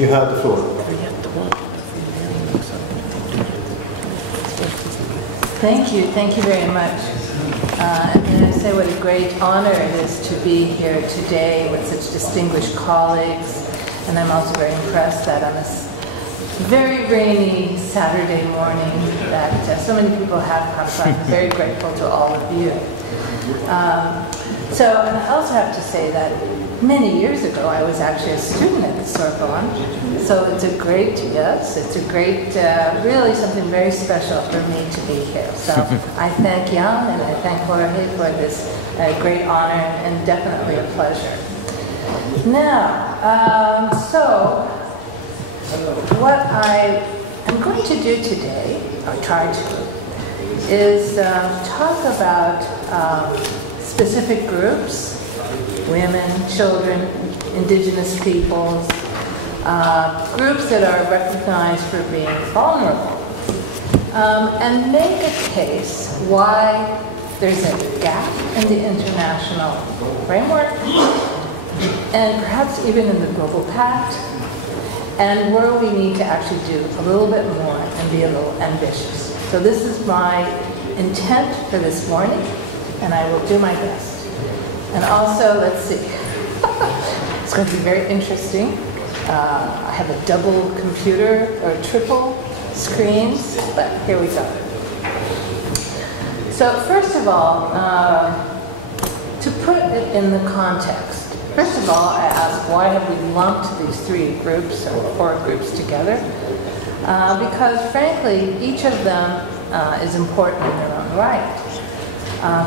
You have the floor. Thank you very much. I'm going to say what a great honor it is to be here today with such distinguished colleagues, and I'm also very impressed that on this very rainy Saturday morning that so many people have come, so I'm very grateful to all of you. So and I also have to say that many years ago I was actually a student at the Sorbonne, so it's a great, really something very special for me to be here. So I thank Jan and I thank Jorge for this great honor and definitely a pleasure. Now, so what I am going to do today, or try to, is talk about specific groups, women, children, indigenous peoples, groups that are recognized for being vulnerable, and make a case why there's a gap in the international framework, and perhaps even in the global pact, and where we need to actually do a little bit more and be a little ambitious. So this is my intent for this morning, and I will do my best. And also, let's see, it's going to be very interesting. I have a double computer, or triple screens, but here we go. So first of all, to put it in the context, first of all, I ask, why have we lumped these three groups or four groups together? Because frankly, each of them is important in their own right.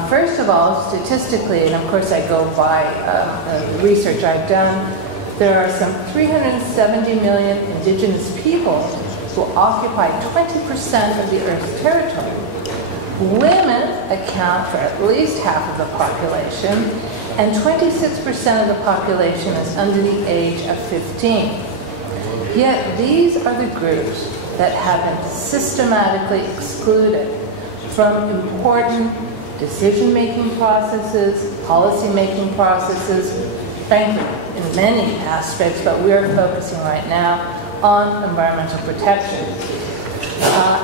First of all, statistically, and of course I go by the research I've done, there are some 370 million indigenous people who occupy 20% of the Earth's territory. Women account for at least half of the population, and 26% of the population is under the age of 15. Yet these are the groups that have been systematically excluded from important decision-making processes, policy-making processes, frankly, in many aspects, but we are focusing right now on environmental protection.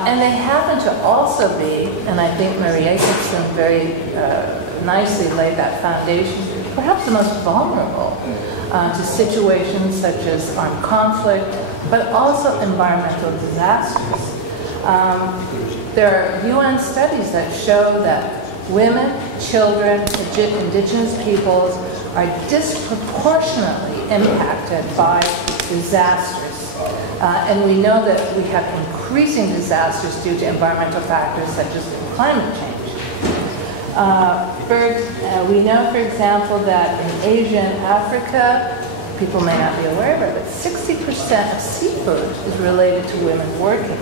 And they happen to also be, and I think Marie Jacobsen very nicely laid that foundation, perhaps the most vulnerable to situations such as armed conflict, but also environmental disasters. There are UN studies that show that women, children, indigenous peoples are disproportionately impacted by disasters. And we know that we have increasing disasters due to environmental factors such as climate change. We know, for example, that in Asia and Africa, people may not be aware of it, but 60% of seafood is related to women working.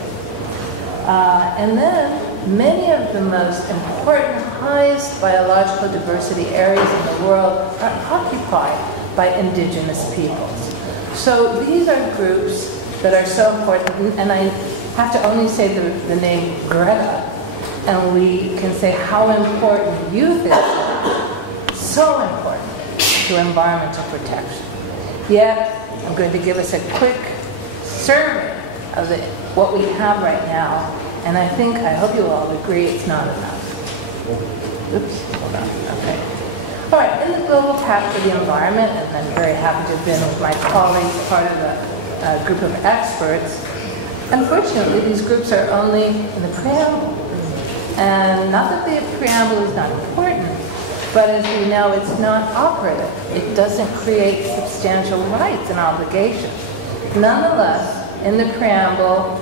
And then many of the most important, highest biological diversity areas in the world are occupied by indigenous peoples. So these are groups that are so important, and I have to only say the name Greta, and we can say how important youth is, so important to environmental protection. Yet, I'm going to give us a quick survey of what we have right now, and I hope you'll all agree it's not enough. Oops, hold on, okay. All right, in the Global Pact for the Environment, and I'm very happy to have been with my colleagues, part of a group of experts. Unfortunately, these groups are only in the preamble. And not that the preamble is not important, but as we know, it's not operative. It doesn't create substantial rights and obligations. Nonetheless, in the preamble,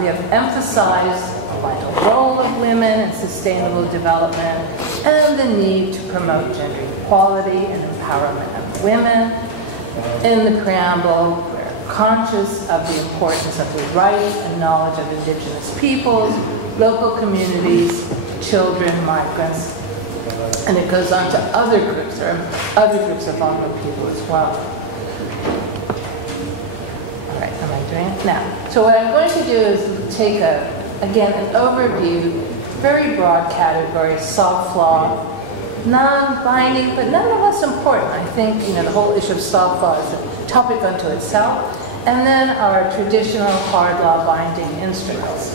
we have emphasized the vital role of women in sustainable development and the need to promote gender equality and empowerment of women. In the preamble, we're conscious of the importance of the rights and knowledge of indigenous peoples, local communities, children, migrants, and it goes on to other groups. There are other groups of vulnerable people as well. All right, am I doing it? Now, so what I'm going to do is take, again, an overview, very broad category, soft law, non-binding, but nonetheless important. I think, the whole issue of soft law is a topic unto itself, And then our traditional hard law binding instruments.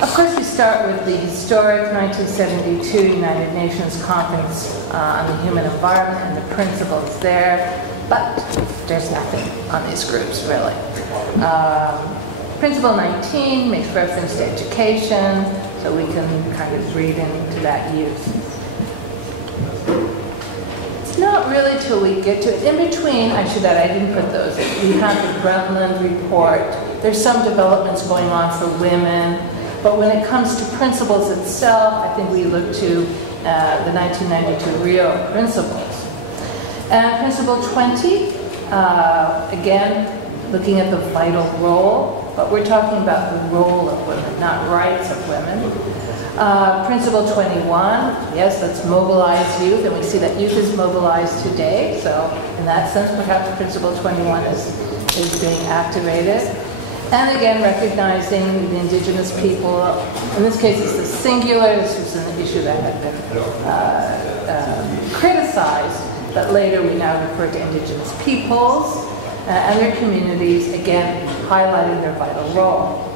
Of course, we start with the historic 1972 United Nations Conference on the Human Environment and the principles there, but there's nothing on these groups, really. Principle 19 makes reference to education, so we can kind of read into that youth. It's not really till we get to it. In between, I should add, I didn't put those in. We have the Brundtland report. There's some developments going on for women, but when it comes to principles itself, I think we look to the 1992 Rio principles. And principle 20, again, looking at the vital role, but we're talking about the role of women, not rights of women. Principle 21, yes, let's mobilize youth, and we see that youth is mobilized today, so in that sense, perhaps Principle 21 is being activated. And again, recognizing the indigenous people. In this case, it's the singular. This was an issue that had been criticized, but later we now refer to indigenous peoples and their communities, again, highlighting their vital role.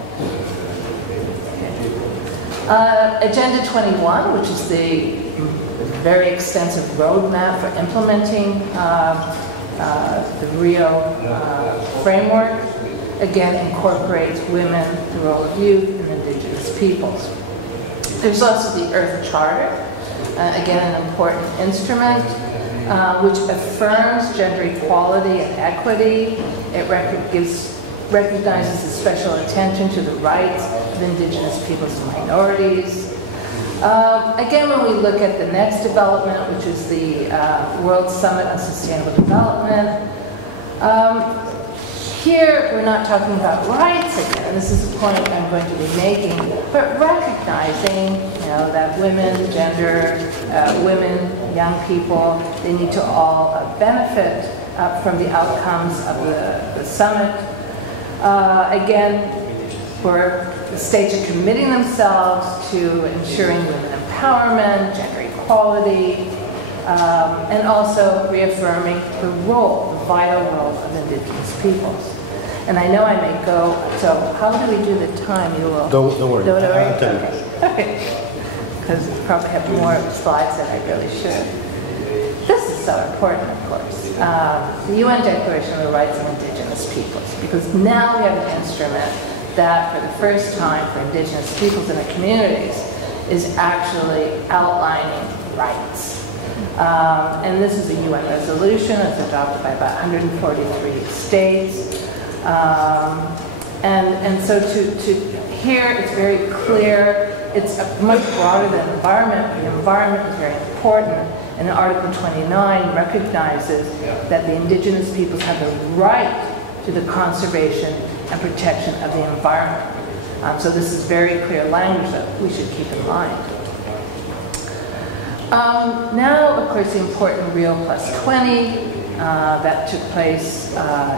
Agenda 21, which is the very extensive roadmap for implementing the Rio framework, again incorporates women, the role of youth, and indigenous peoples. There's also the Earth Charter, again an important instrument, which affirms gender equality and equity. It recognizes the special attention to the rights of indigenous peoples and minorities. Again, when we look at the next development, which is the World Summit on Sustainable Development, here we're not talking about rights again. This is the point I'm going to be making, but recognizing, that women, gender, women, young people, they need to all benefit from the outcomes of the summit. Again, where the states are committing themselves to ensuring women empowerment, gender equality, and also reaffirming the role, the vital role of indigenous peoples. And I know I may go, so how do we do the time? You will. Don't worry. Don't worry? I'll tell you. Okay. Because I probably have more slides than I really should. This is so important, of course. The UN Declaration of the Rights of Indigenous Peoples, because now we have an instrument that, for the first time for indigenous peoples and their communities, is actually outlining rights. And this is a UN resolution. It's adopted by about 143 states. And so to here, it's very clear. It's much broader than environment. The environment is very important. And Article 29 recognizes that the indigenous peoples have the right to the conservation and protection of the environment. So this is very clear language that we should keep in mind. Now, of course, the important Rio Plus 20 that took place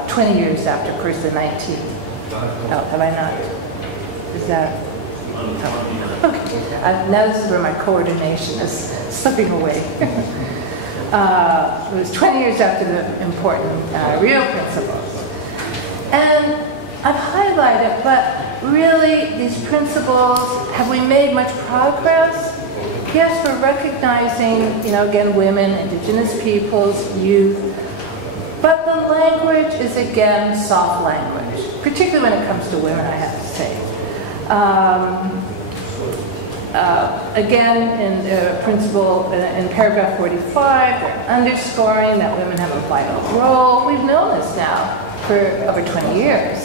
20 years after, of course, the 19th. Oh, have I not? Is that? Oh. Okay. Now this is where my coordination is slipping away. It was 20 years after the important Rio principles. And I've highlighted, but really, these principles, have we made much progress? Yes, we're recognizing, again, women, indigenous peoples, youth, but the language is, again, soft language, particularly when it comes to women, I have to say. Again, in principle, in paragraph 45, they're underscoring that women have a vital role. We've known this now for over 20 years.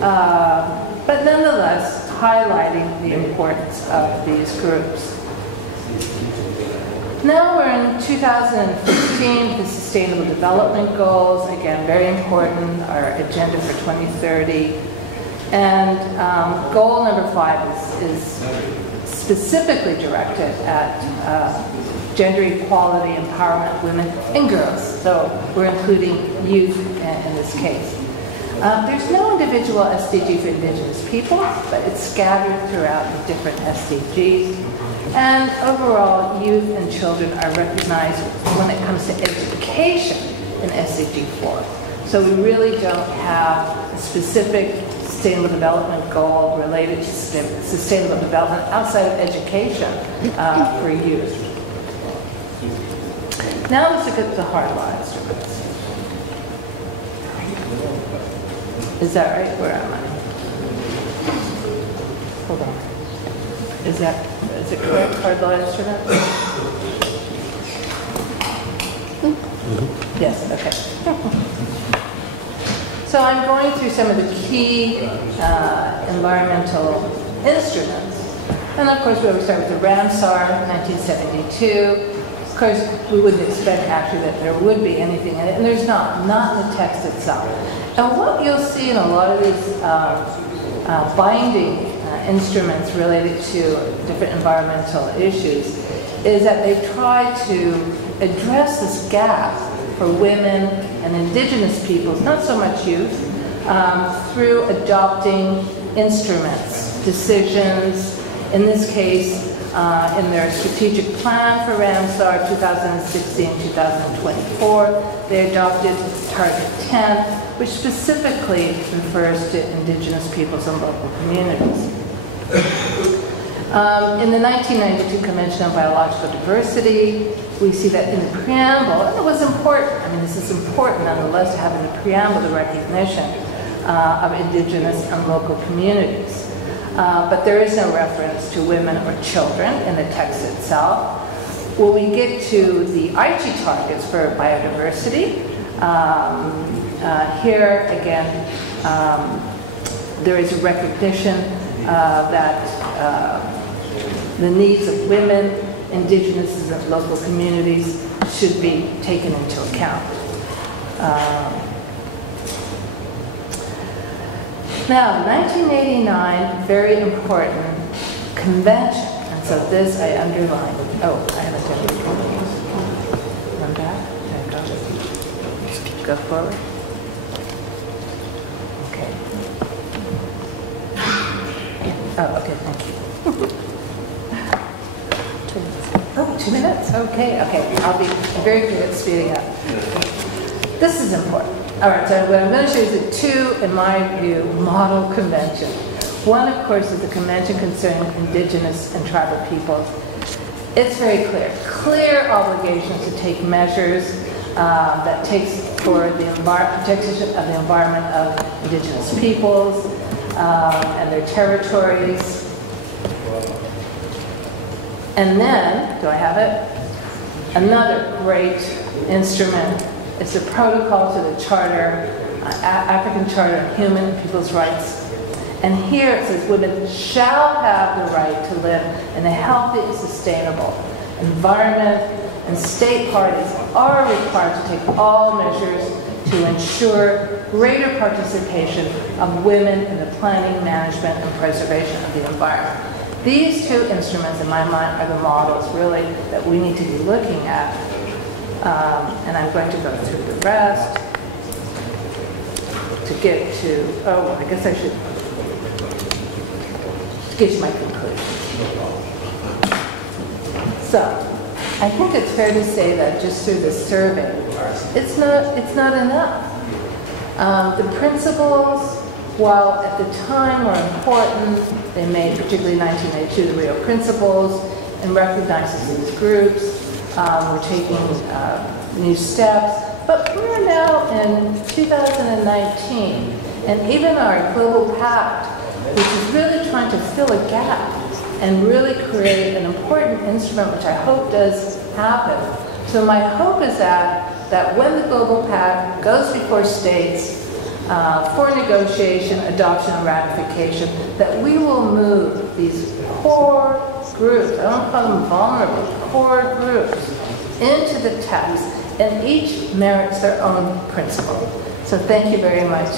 But nonetheless, highlighting the importance of these groups. Now we're in 2015, the Sustainable Development Goals, again, very important, our agenda for 2030. And goal number 5 is specifically directed at gender equality, empowerment of women and girls. So we're including youth in this case. There's no individual SDG for indigenous people, but it's scattered throughout the different SDGs. And overall, youth and children are recognized when it comes to education in SDG SDG 4. So we really don't have a specific sustainable development goal related to sustainable development outside of education for youth. Now let's look at the hard law instruments. Is that right? Where am I? Hold on. Is it correct? Hard law instrument? Yes, okay. So I'm going through some of the key environmental instruments. And of course, we always start with the Ramsar, 1972. Of course, we wouldn't expect actually that there would be anything in it, and there's not in the text itself. And what you'll see in a lot of these binding instruments related to different environmental issues is that they try to address this gap for women and indigenous peoples, not so much youth, through adopting instruments, decisions. In this case, in their strategic plan for Ramsar 2016-2024, they adopted Target 10, which specifically refers to indigenous peoples and local communities. In the 1992 Convention on Biological Diversity, we see that in the preamble, and it was important, I mean this is important nonetheless to have in the preamble the recognition of indigenous and local communities. But there is no reference to women or children in the text itself. When we get to the Aichi targets for biodiversity, here again, there is a recognition that the needs of women, indigenous and local communities should be taken into account. Now, the 1989, very important convention, and so this I underlined. Oh, I have a different one. Run back. There I go. Go forward. Okay. Oh, okay, thank you. 2 minutes. Oh, 2 minutes? Okay, okay. I'll be very good at speeding up. This is important. All right, so what I'm going to show you is the two, in my view, model conventions. One, of course, is the Convention Concerning Indigenous and Tribal Peoples. It's very clear obligations to take measures that takes for the protection of the environment of indigenous peoples and their territories. And then, do I have it? Another great instrument. It's a protocol to the Charter, African Charter on Human and People's Rights. And here it says women shall have the right to live in a healthy and sustainable environment, and state parties are required to take all measures to ensure greater participation of women in the planning, management, and preservation of the environment. These two instruments, in my mind, are the models really that we need to be looking at. And I'm going to go through the rest to get to, oh, well, I guess I should get to my conclusion. So, I think it's fair to say that just through the survey, it's not enough. The principles, while at the time were important, they made, particularly in 1982, the Rio Principles, and recognizes these groups. We're taking new steps, but we're now in 2019, and even our global pact, which is really trying to fill a gap and really create an important instrument, which I hope does happen. So my hope is that when the global pact goes before states for negotiation, adoption, and ratification, that we will move these core groups, I don't call them vulnerable, core groups, into the text, and each merits their own principle. So thank you very much.